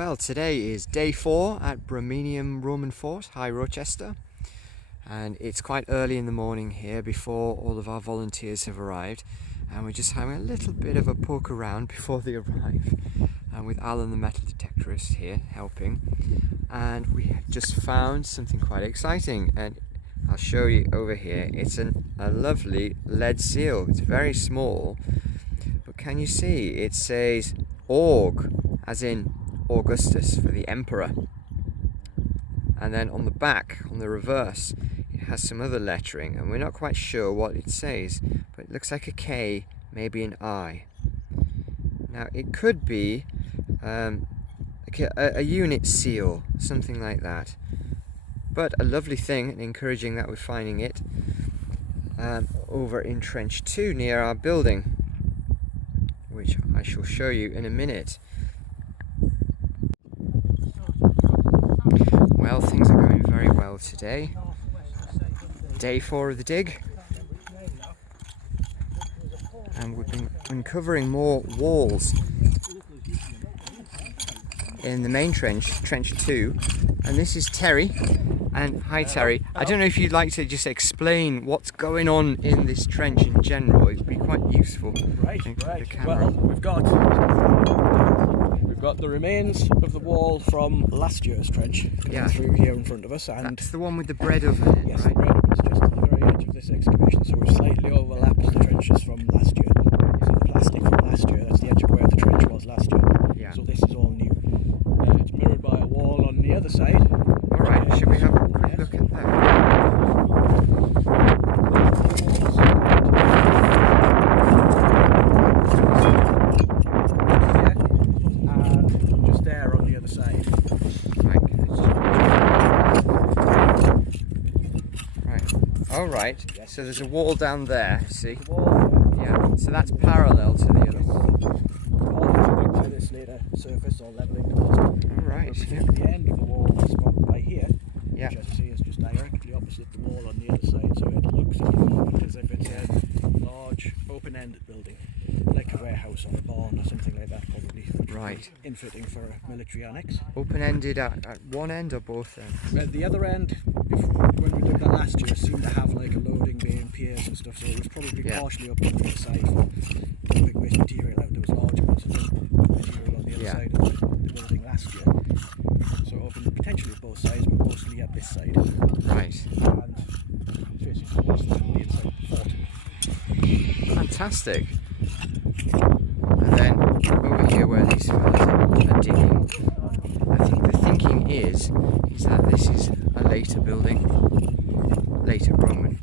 Well, today is day 4 at Bremenium Roman Fort, High Rochester, and it's quite early in the morning here before all of our volunteers have arrived, and we're just having a little bit of a poke around before they arrive, and with Alan the metal detectorist here helping, and we have just found something quite exciting, and I'll show you over here. It's a lovely lead seal. It's very small, but can you see it says Aug, as in Augustus, for the emperor, and then on the back, on the reverse, it has some other lettering, and we're not quite sure what it says, but it looks like a K, maybe an I. Now it could be like a unit seal, something like that, but a lovely thing, and encouraging that we're finding it over in Trench 2 near our building, which I shall show you in a minute. Well, things are going very well today. Day 4 of the dig, and we've been uncovering more walls in the main trench, Trench 2, and this is Terry. And hi Terry, I don't know if you'd like to just explain what's going on in this trench in general. It'd be quite useful. Right. Well, we've got the remains of the wall from last year's trench coming through here in front of us, and that's the one with the bread oven in it, yes, right? the bread oven's just at the very edge of this excavation, so we've slightly overlapped the trenches from last year. So the plastic from last year, that's the edge of where the trench was last year. Yeah. So this is all new. It's mirrored by a wall on the other side. Alright, should we have a quick look at that? And just there on the other side. Right. Alright, Yes. so there's a wall down there, see? The wall, Yeah, so that's parallel to the other wall. all to this later surface or levelling the bottom. Alright, yeah. The end of the wall is marked by here, Yeah. which as you see is just directly opposite the wall on the other side, so it looks at the moment as if it's a large open-ended building, like a warehouse or a barn or something like that, probably. Right. Infitting for a military annex. Open-ended at one end or both ends? At the other end, when we did that last year, seemed to have like a loading bay and piers and stuff, so it was probably partially open to the side for big waste material out. There was large amounts of material on the other side of the building last year. So open potentially at both sides, but mostly at this side. Right. And facing towards the inside of the fort. Fantastic. And then over here where these fellas are digging, I think the thinking is that this is a later building, later Roman.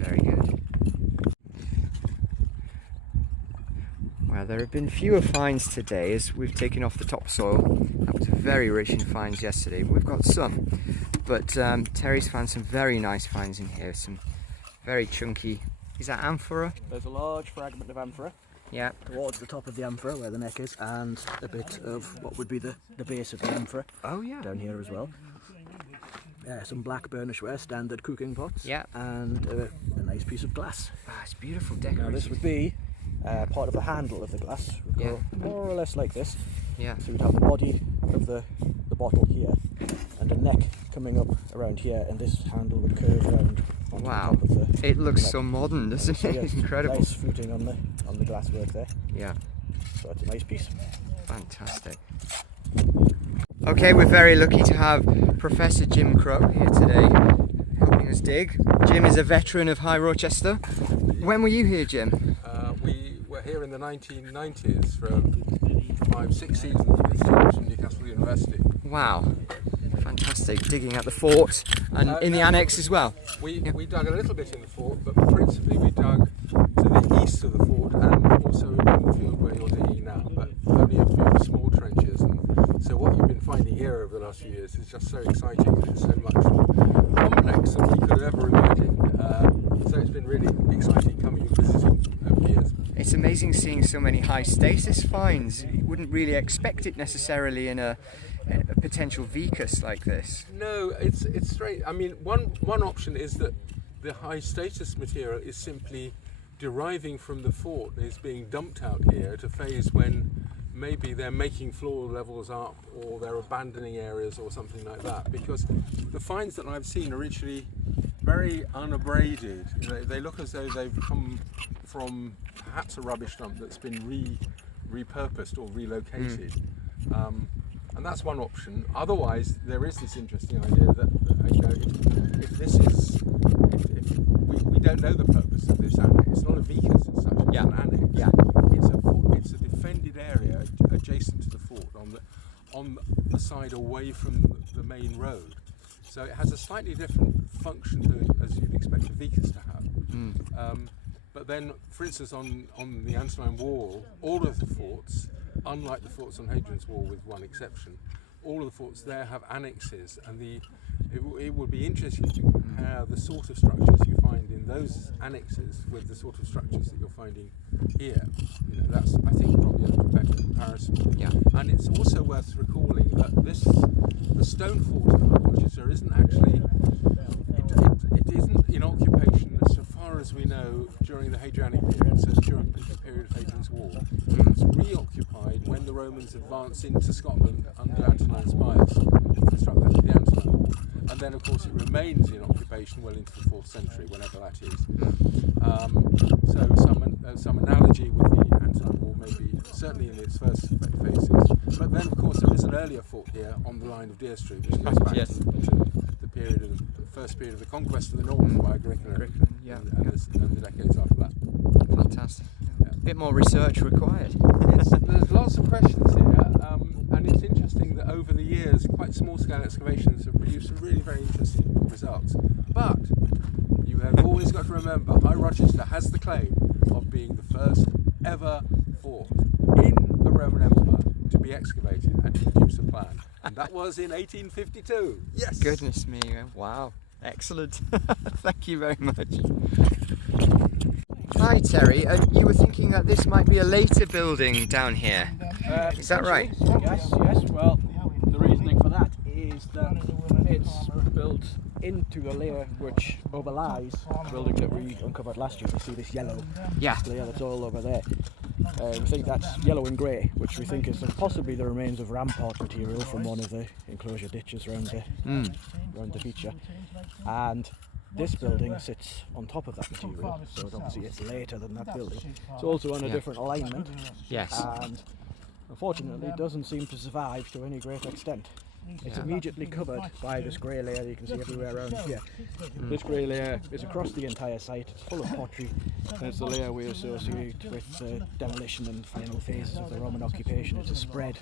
Very good. Well, there have been fewer finds today as we've taken off the topsoil. That was very rich in finds yesterday. We've got some, but Terry's found some very nice finds in here, some very chunky. Is that amphora? There's a large fragment of amphora. Yeah. Towards the top of the amphora where the neck is, and a bit of what would be the base of the amphora. Oh yeah. Down here as well. Some black burnishware, standard cooking pots. Yeah. And a nice piece of glass. Ah, it's beautiful decorative. Now this would be part of the handle of the glass. Would go more or less like this. Yeah. So we'd have the body of the bottle here, and a neck coming up around here, and this handle would curve around. Wow, it looks so modern, doesn't it? It's incredible. Nice footing on the glasswork there. Yeah. So it's a nice piece. Fantastic. Okay, we're very lucky to have Professor Jim Crow here today, helping us dig. Jim is a veteran of High Rochester. When were you here, Jim? We were here in the 1990s for 5-6 seasons with students from Newcastle University. Wow. Fantastic, digging at the fort and in the annexe as well. We dug a little bit in the fort, but principally we dug to the east of the fort and also in the field where you're digging now, but only a few small trenches. And so what you've been finding here over the last few years is just so exciting. It's so much more complex than we could ever imagine. So it's been really exciting coming and visiting over the years. It's amazing seeing so many high status finds. You wouldn't really expect it necessarily in a potential vicus like this. No, it's strange. I mean, one option is that the high status material is simply deriving from the fort, is being dumped out here at a phase when maybe they're making floor levels up, or they're abandoning areas or something like that, because the finds that I've seen are actually very unabraded. They look as though they've come from perhaps a rubbish dump that's been repurposed or relocated. And that's one option. Otherwise, there is this interesting idea that if this is, if we don't know the purpose of this annexe. It's not a vicus as such. It's an annexe. Yeah. It's a defended area adjacent to the fort on the side away from the main road. So it has a slightly different function to, as you'd expect a vicus to have. But then, for instance, on the Antonine Wall, all of the forts, unlike the forts on Hadrian's Wall with one exception, all of the forts there have annexes, and it would be interesting to compare the sort of structures you find in those annexes with the sort of structures that you're finding here. That's, I think, probably a better comparison. Yeah. And it's also worth recalling that the stone fort at Rochester isn't actually, it isn't in occupation so far as we know during the Hadrianic period, so during the period of Hadrian's Wall. It's reoccupied when the Romans advance into Scotland under Antonine Spires to construct the Antonine Wall. And then, of course, it remains in occupation well into the 4th century, whenever that is. So some analogy with the Antonine Wall may be certainly in its first phases. But then, of course, there is an earlier fort here on the line of Deer Street, which goes back to the period of the first period of the conquest of the north by Agricola and the decades after that. Fantastic. A bit more research required. There's lots of questions here, and it's interesting that over the years, quite small-scale excavations have produced some really very interesting results. But you have always got to remember, High Rochester has the claim of being the first ever fort in the Roman Empire to be excavated and to produce a plan, and that was in 1852. Yes. Goodness me! Wow, excellent. Thank you very much. Hi Terry, you were thinking that this might be a later building down here. Is that right? Yes. Well, the reasoning for that is that it's built into a layer which overlies the building that we uncovered last year. You see this yellow layer that's all over there. We think that's yellow and grey, which we think is possibly the remains of rampart material from one of the enclosure ditches around the feature. And this building sits on top of that material, so obviously it's later than that building. It's also on a different alignment, and unfortunately it doesn't seem to survive to any great extent. It's immediately covered by this grey layer that you can see everywhere around here. This grey layer is across the entire site. It's full of pottery, and it's the layer we associate with the demolition and final phases of the Roman occupation. It's a spread,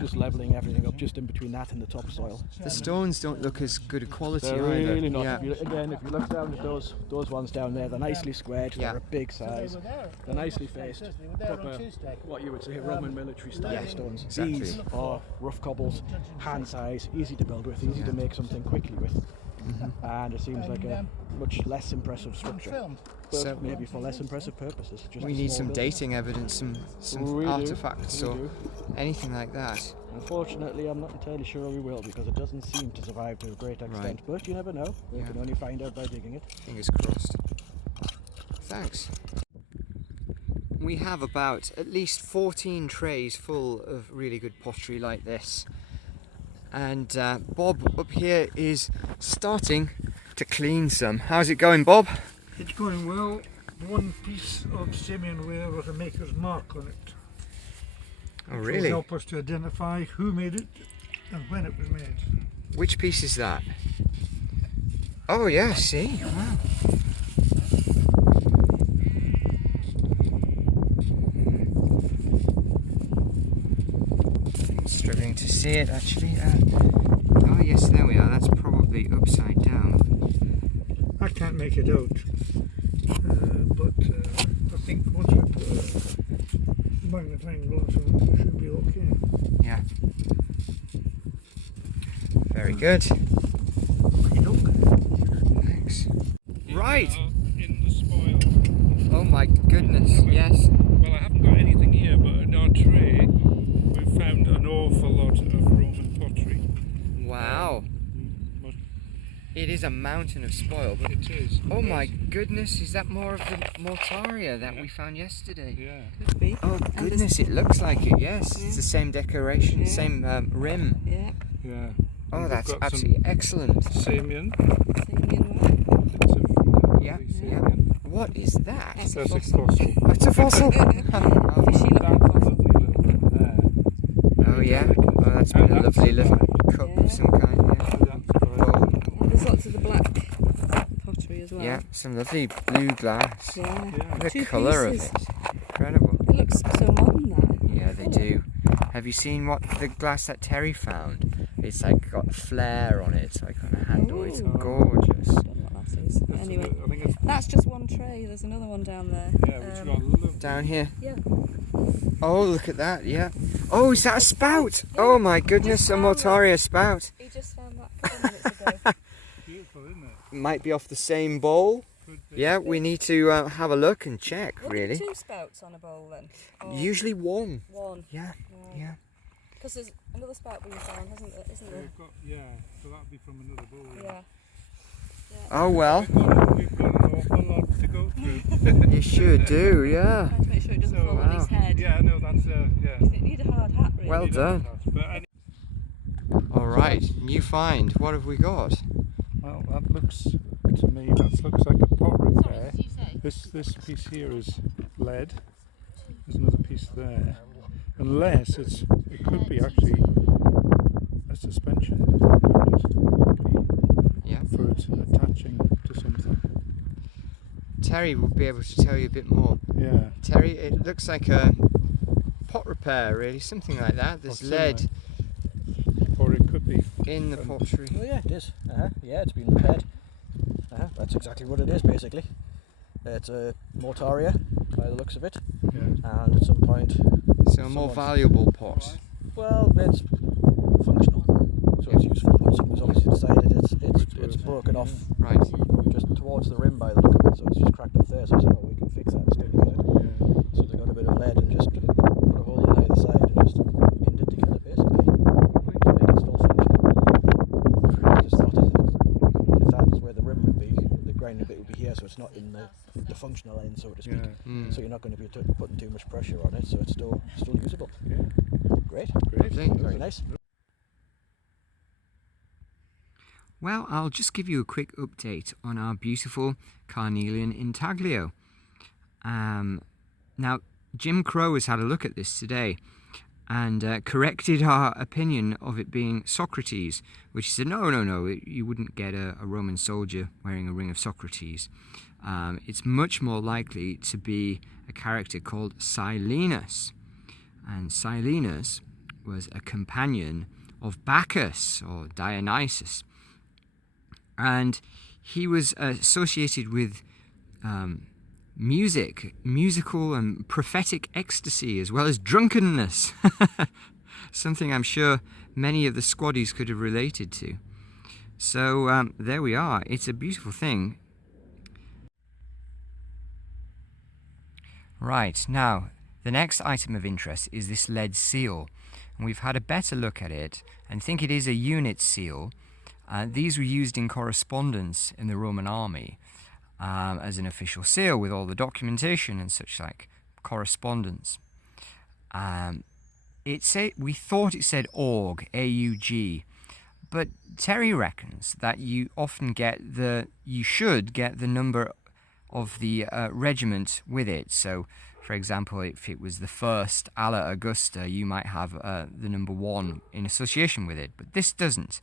just levelling everything up just in between that and the topsoil. The stones don't look as good a quality They're either. really not. If you look down at those ones down there, they're nicely squared, they're a big size, they're nicely faced, proper, what you would say, Roman military style stones. Exactly. These are rough cobbles, hand size, easy to build with, easy to make something quickly with. And it seems like a much less impressive structure, but So maybe for less impressive purposes. Just we a need small some building. dating evidence, some We do. artifacts We or do. anything like that. Unfortunately, I'm not entirely sure we will, because it doesn't seem to survive to a great extent, but you never know. We can only find out by digging it. Fingers crossed. Thanks. We have about at least 14 trays full of really good pottery like this. And Bob up here is starting to clean some. How's it going, Bob? It's going well. One piece of Simeon ware with a maker's mark on it. Oh, Which really? will help us to identify who made it and when it was made. Which piece is that? Oh yeah, see? Wow. Struggling to see it actually. Oh yes, there we are. That's probably upside down. I can't make it out, but I think once we put a magnifying glass on it, it should be okay. Yeah. Very good. Thanks. Right. In the spoil. Oh my goodness, yes. Well, I haven't got anything here, but in our tray we've found an awful lot of Roman pottery. Wow. But It is a mountain of spoil, but It is. oh my goodness, is that more of the mortaria that we found yesterday? Yeah. Could be. Oh And goodness, it looks like it, yes. Yeah. It's the same decoration, Yeah. same rim. Yeah. Yeah. Oh, And that's we've got absolutely excellent. some Samian. Samian one. Bits of Yeah, lovely yeah. Samian. What is that? That's a That's a fossil. fossil. Oh, it's a fossil! Fishy That's looking a fossil. lovely little one there. Oh yeah, Very oh, delicate. that's been And a that's lovely little survived. cup Yeah. of some kind, yeah. And that's survived. And there's lots of the black pottery as well. Yeah, some lovely blue glass. Yeah. Yeah. The Two colour of pieces. it, incredible. It looks so modern, that. Yeah, they do. Have you seen what the glass that Terry found? It's like got a flare on it, like on a handle. It's Ooh. gorgeous. I don't know what that is. That's Anyway, I think it's, that's just one tray. There's another one down there. yeah, which got lovely. Down here. Yeah. Oh, look at that, yeah. Oh, is that a spout? Oh my goodness, a mortaria spout. He just found that a couple minutes ago. Beautiful, isn't it? Might be off the same bowl. Could be. Yeah, we need to have a look and check, Were really. there two spouts on a bowl then? Or Usually one. one. Yeah, yeah. Because there's another spout being found, isn't there? We've got, yeah, so that'd be from another bowl. Yeah. Oh well, We've got an awful lot to go through. you sure do, yeah. Trying to make sure it doesn't So, fall on his head. Yeah, no, that's yeah. You need a hard hat, really. Well done. But any, All right, new find. What have we got? well, that looks to me that looks like a pottery there. This piece here is lead. There's another piece there. Unless it could be actually a suspension. Yeah. For it attaching to something. Terry will be able to tell you a bit more. Yeah. Terry, it looks like a pot repair, really, something like that. There's Or lead similar. Or it could be. in the pottery. Oh yeah, it is. Yeah, it's been repaired. That's exactly what it is, basically. It's a mortaria, by the looks of it, Yeah. and at some point, So a more valuable pot. well, it's functional, so it's useful. But someone's obviously decided it's broken off Right. just towards the rim by the look of it, so it's just cracked off there. So I said, oh, we can fix that and still use it. So they got a bit of lead and just put a hole in either side and just pinned it together, basically, to make it still functional. I just thought if that's where the rim would be, the grinding bit would be here, so it's not in the functional end, so to speak. Yeah. Mm. So you're not going to be putting too much pressure on it, so it's still usable. Yeah. Great, Lovely. very nice. Well, I'll just give you a quick update on our beautiful carnelian intaglio. Now, Jim Crow has had a look at this today and corrected our opinion of it being Socrates, which he said, no, you wouldn't get a Roman soldier wearing a ring of Socrates. It's much more likely to be a character called Silenus. And Silenus was a companion of Bacchus or Dionysus. And he was associated with musical and prophetic ecstasy, as well as drunkenness. Something I'm sure many of the squaddies could have related to. So there we are. It's a beautiful thing. Right, now, the next item of interest is this lead seal. And we've had a better look at it and think it is a unit seal. These were used in correspondence in the Roman army as an official seal with all the documentation and such like correspondence. We thought it said AUG, A-U-G, but Terry reckons that you should get the number of the regiment with it. So, for example, if it was the 1st Alla Augusta, you might have the number 1 in association with it, but this doesn't.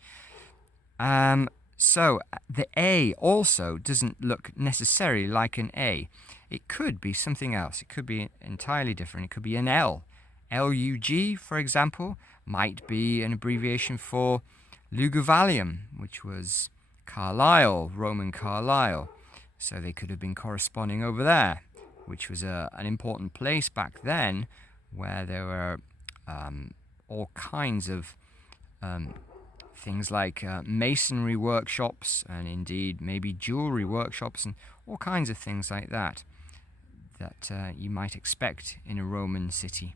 So the A also doesn't look necessarily like an A. It could be something else. It could be entirely different. It could be an L. L-U-G, for example, might be an abbreviation for Luguvalium, which was Carlisle, Roman Carlisle. So they could have been corresponding over there, which was an important place back then where there were all kinds of things like masonry workshops and indeed maybe jewellery workshops and all kinds of things like that you might expect in a Roman city.